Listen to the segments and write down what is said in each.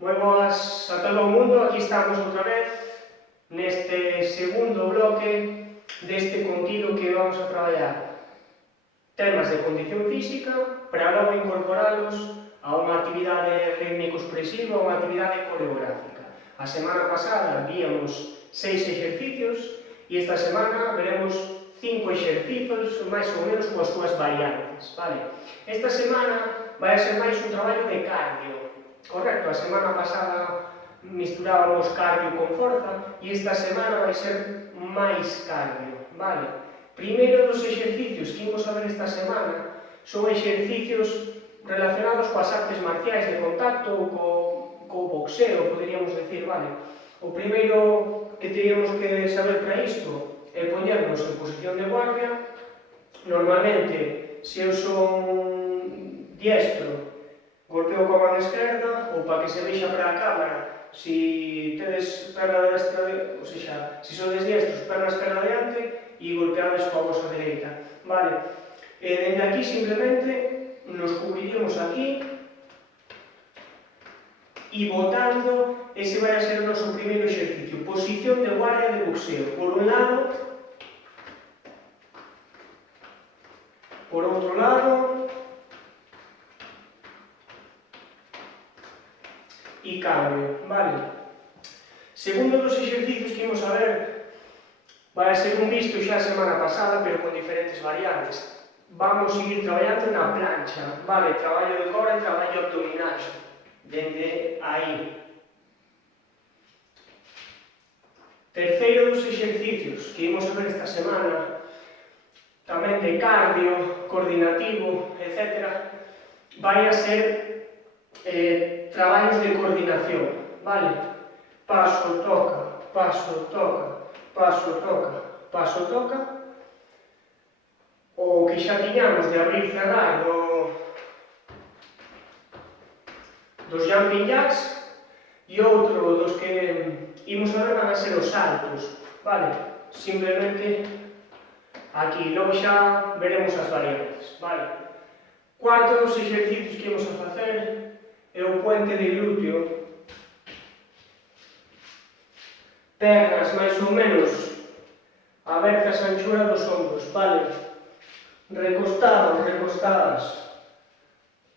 Moi boas a todo o mundo, aquí estamos outra vez neste segundo bloque deste contido que vamos a traballar temas de condición física para logo incorporalos a unha actividade rítmico-expresiva ou unha actividade coreográfica. A semana pasada víamos 6 exercicios e esta semana veremos 5 exercicios máis ou menos coas súas variantes, vale? Esta semana vai ser máis un traballo de cardio. Correcto, a semana pasada misturábamos cardio con forza e esta semana vai ser máis cardio, vale? Primeiro dos exercicios que imos a ver esta semana son exercicios relacionados coas artes marciais de contacto ou co boxeo, poderíamos decir, vale? O primeiro que teríamos que saber para isto é poñernos en posición de guardia. Normalmente, se eu son diestro, golpeo coa man esquerda, ou para que se vexa para a cámara, se tedes perna destra, ou seja, se sodes diestros, perna esquerda diante e golpeades coa vosa dereita, vale? Dende aquí simplemente nos cubriríamos aquí e botando, ese vai a ser o noso primeiro exercicio, posición de guardia de boxeo, por un lado, por outro lado, e cambio, vale? Segundo dos exercicios que imos a ver vai a ser un visto xa a semana pasada, pero con diferentes variantes. Vamos seguir traballando na plancha, vale? Traballo de core e traballo abdominal, dende aí. Terceiro dos exercicios que imos a ver esta semana, tamén de cardio, coordinativo, etc., vai a ser traballos de coordinación, vale? Paso, toca, paso, toca, paso, toca, paso, toca. O que xa tiñamos de abrir e cerrar dos jumping jacks, e outro dos que imos a ver van a ser os saltos, vale? Simplemente aquí, logo xa veremos as variantes, vale? Cuarto dos exercicios que imos a facer é o puente de glúteo. Pernas máis ou menos abertas a anchura dos ombros, vale? Recostados, recostadas.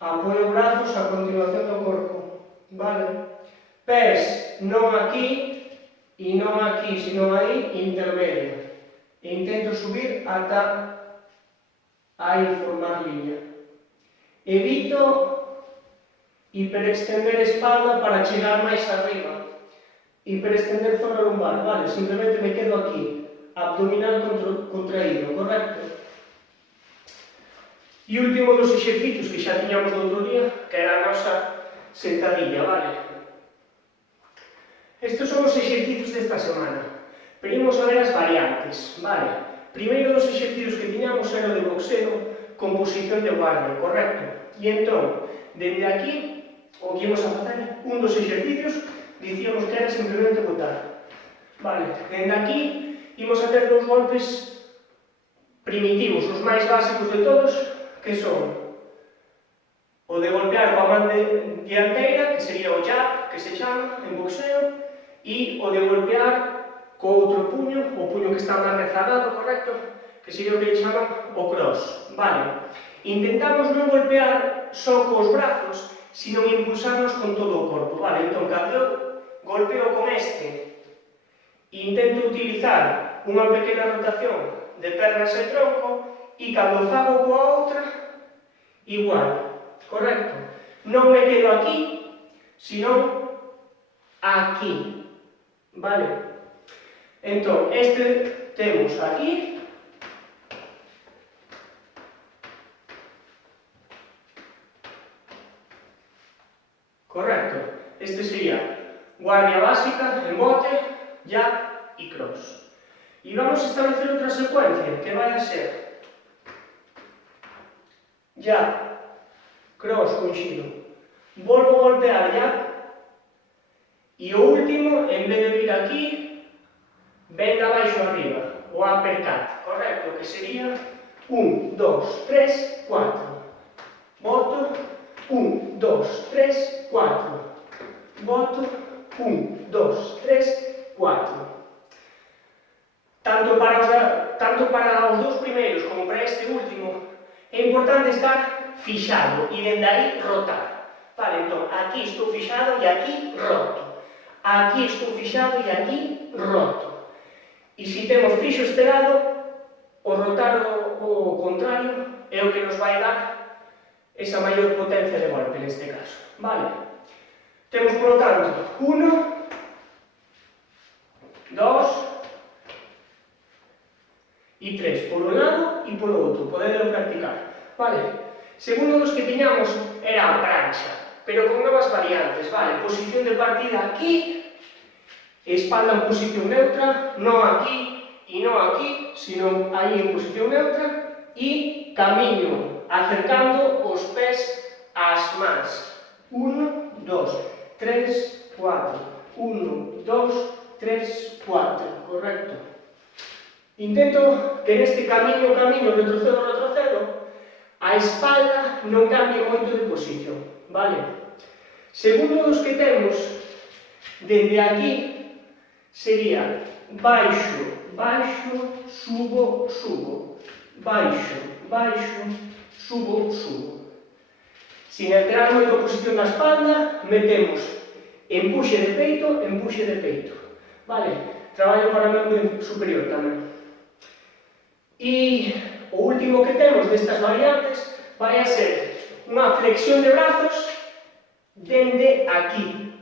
Apoio brazos a continuación do corpo, vale? Pés non aquí e non aquí, sino aí, intermedio. E intento subir ata aí formar liña. Evito hiperextender espalda para chegar máis arriba. Hiperextender zona lumbar, vale? Simplemente me quedo aquí. Abdominal contraído, correcto? E último dos exercicios que xa tiñamos do outro día, que era a nosa sentadilla, vale? Estes son os exercicios desta semana. Pero imos a ver as variantes, vale? Primeiro dos exercicios que tiñamos era o de boxeo con posición de guardia, correcto? E entón, dende aquí, o que imos a facer, un dos exercicios, dicíamos que era simplemente botar. Vale, dende aquí, imos a ter dous golpes primitivos, os máis básicos de todos, que son o de golpear coa man dianteira, que sería o jab, que se chama en boxeo, e o de golpear co outro puño, o puño que está máis rezagado, correcto? Que sería o que chaman o cross, vale? Intentamos non golpear só cos brazos, sino impulsarnos con todo o corpo, vale? Entón, cando eu golpeo con este e intento utilizar unha pequena rotación de pernas e tronco, e cando fago coa outra, igual, correcto? Non me quedo aquí, sino aquí, vale? Entón, este temos aquí, correcto? Este sería guardia básica, embote, jab e cross. E vamos a establecer outra secuencia, que vai a ser jab, cross con xiro. Volvo a golpear jab, e o último, en vez de vir aquí, ven de abaixo arriba, o uppercut, correcto? Que sería 1, 2, 3, 4. Boto, 1, 2, 3, 4. boto, 1, 2, 3, 4. Tanto para os dous primeiros como para este último, é importante estar fixado e dende aí rotar. Vale, entón, aquí estou fixado e aquí roto. Aquí estou fixado e aquí roto. E se temos fixo este lado, o rotar o contrario é o que nos vai dar esa maior potencia de golpe neste caso. Vale? Temos, por lo tanto, 1, 2 e 3 por un lado e polo outro. Podedelo practicar. Vale? Segundo dos que tiñamos era a prancha, pero con novas variantes. Vale? Posición de partida aquí, espalda en posición neutra, non aquí e non aquí, sino aí en posición neutra, e camiño acercando os pés ás mans. 1, 2, 3, 4. 1, 2, 3, 4. Correcto. Intento que neste camiño, retrocedo, a espalda non cambie moito de posición. Vale? Segundo dos que temos, dende aquí, sería baixo, baixo, subo, subo. Baixo, baixo, subo, subo. Sin alterar moito a posición da espalda, metemos empuxe de peito, empuxe de peito. Vale? Traballo para o membro superior tamén. E o último que temos destas variantes vai a ser unha flexión de brazos dende aquí.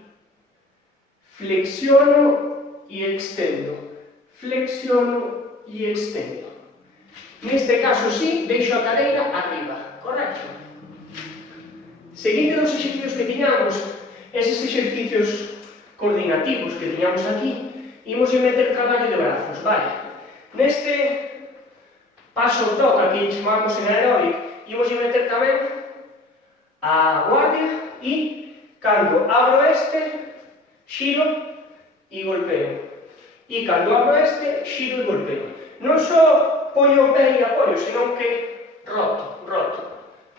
Flexiono e extendo. Flexiono e extendo. Neste caso, sí, deixo a cadeira arriba. Correcto? Seguinte dos exercicios que tiñamos, eses exercicios coordinativos que tiñamos aquí, imos meter traballo de brazos. Vale? Neste paso toca que chamamos en aeróbic, imos meter tamén a guardia e cando abro este, xiro e golpeo. E cando abro este, xiro e golpeo. Non só poño o pé e apoio, senón que roto, roto.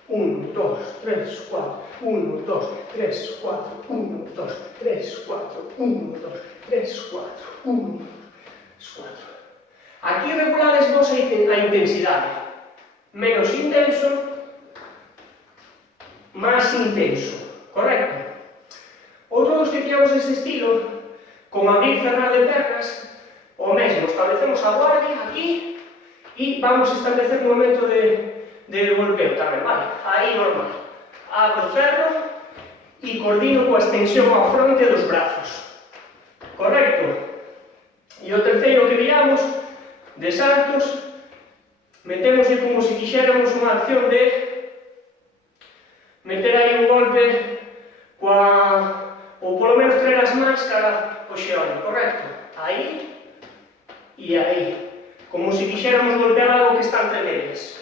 1, 2, 3, 4. 1, 2, 3, 4. 1, 2, 3, 4. 1, 2, 3, 4. 1, 2, 4. Aquí regulades vos a intensidade. Menos intenso, máis intenso. Correcto? Outro dos que tiñamos este estilo, con abrir e cerrar de pernas, o mesmo, establecemos a guardia aquí e vamos a establecer un momento de golpeo tamén, vale? Aí normal. Abro, cerro e coordino coa extensión ao fronte dos brazos. Correcto? E o terceiro que viamos, de saltos, metemos como se quixéramos unha acción de meter aí un golpe ou polo menos traer as mans cara o xeonio, correcto? Aí e aí, como se quixéramos golpear algo que está entre eles.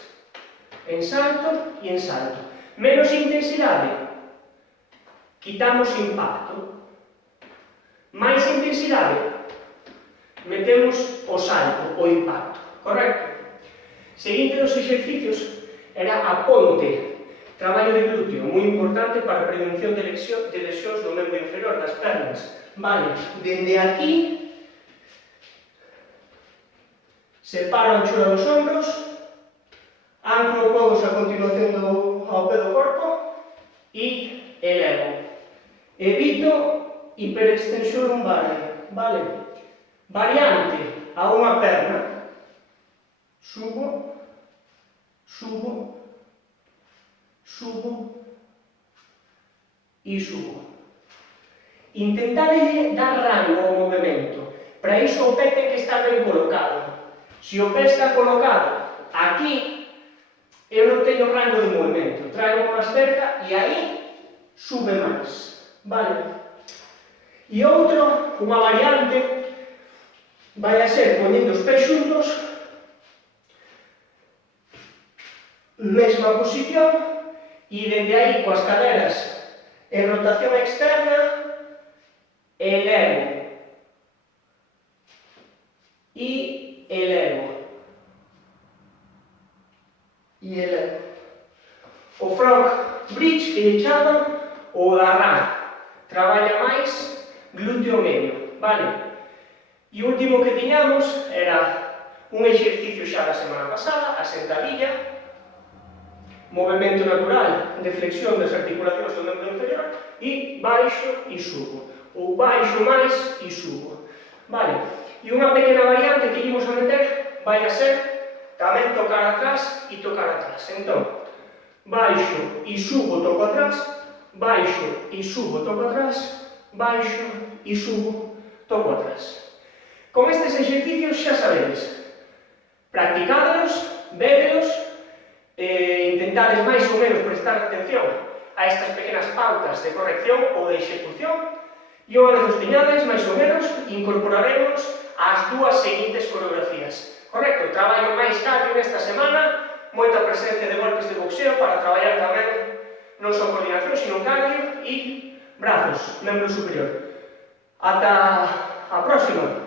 En salto e en salto. Menos intensidade, quitamos impacto. Mais intensidade, metemos o salto, o impacto, correcto? Seguinte dos exercicios era a ponte, traballo de glúteo, moi importante para a prevención de lesións do membro inferior das pernas. Vale, dende aquí, separo a anchura dos ombros, anclo codos a continuación ao pé do corpo e elevo. Evito hiperextensión lumbar, vale? Variante a unha perna, subo, subo, subo e subo. Intentade dar rango ao movimento, para iso o pé ten que estar ben colocado. Se o pé está colocado aquí, eu non teño rango de movimento, traigo máis cerca e aí sube máis, vale? E outro, unha variante, vai a ser poñendo os pés xuntos, mesma posición, e dende aí coas caderas en rotación externa, elevo e elevo e elevo. O frog bridge que lle chaman o agarrar, traballa máis glúteo medio, vale? E o último que tiñamos era un exercicio xa da semana pasada, a sentadilla, movimento natural de flexión das articulacións do membro inferior e baixo e subo, ou baixo máis e subo, vale? E unha pequena variante que ímos a meter vai a ser tamén tocar atrás e tocar atrás. Entón, baixo e subo, toco atrás, baixo e subo, toco atrás, baixo e subo, toco atrás. Con estes exercicios xa sabedes, practicádelos, védelos, intentades máis ou menos prestar atención a estas pequenas pautas de corrección ou de execución e unha vez os teñades, máis ou menos, incorporaremos as dúas seguintes coreografías. Correcto? Traballo máis cardio nesta semana, moita presencia de golpes de boxeo para traballar tamén non só coordinación, sino cardio e brazos, membro superior. Ata a próxima!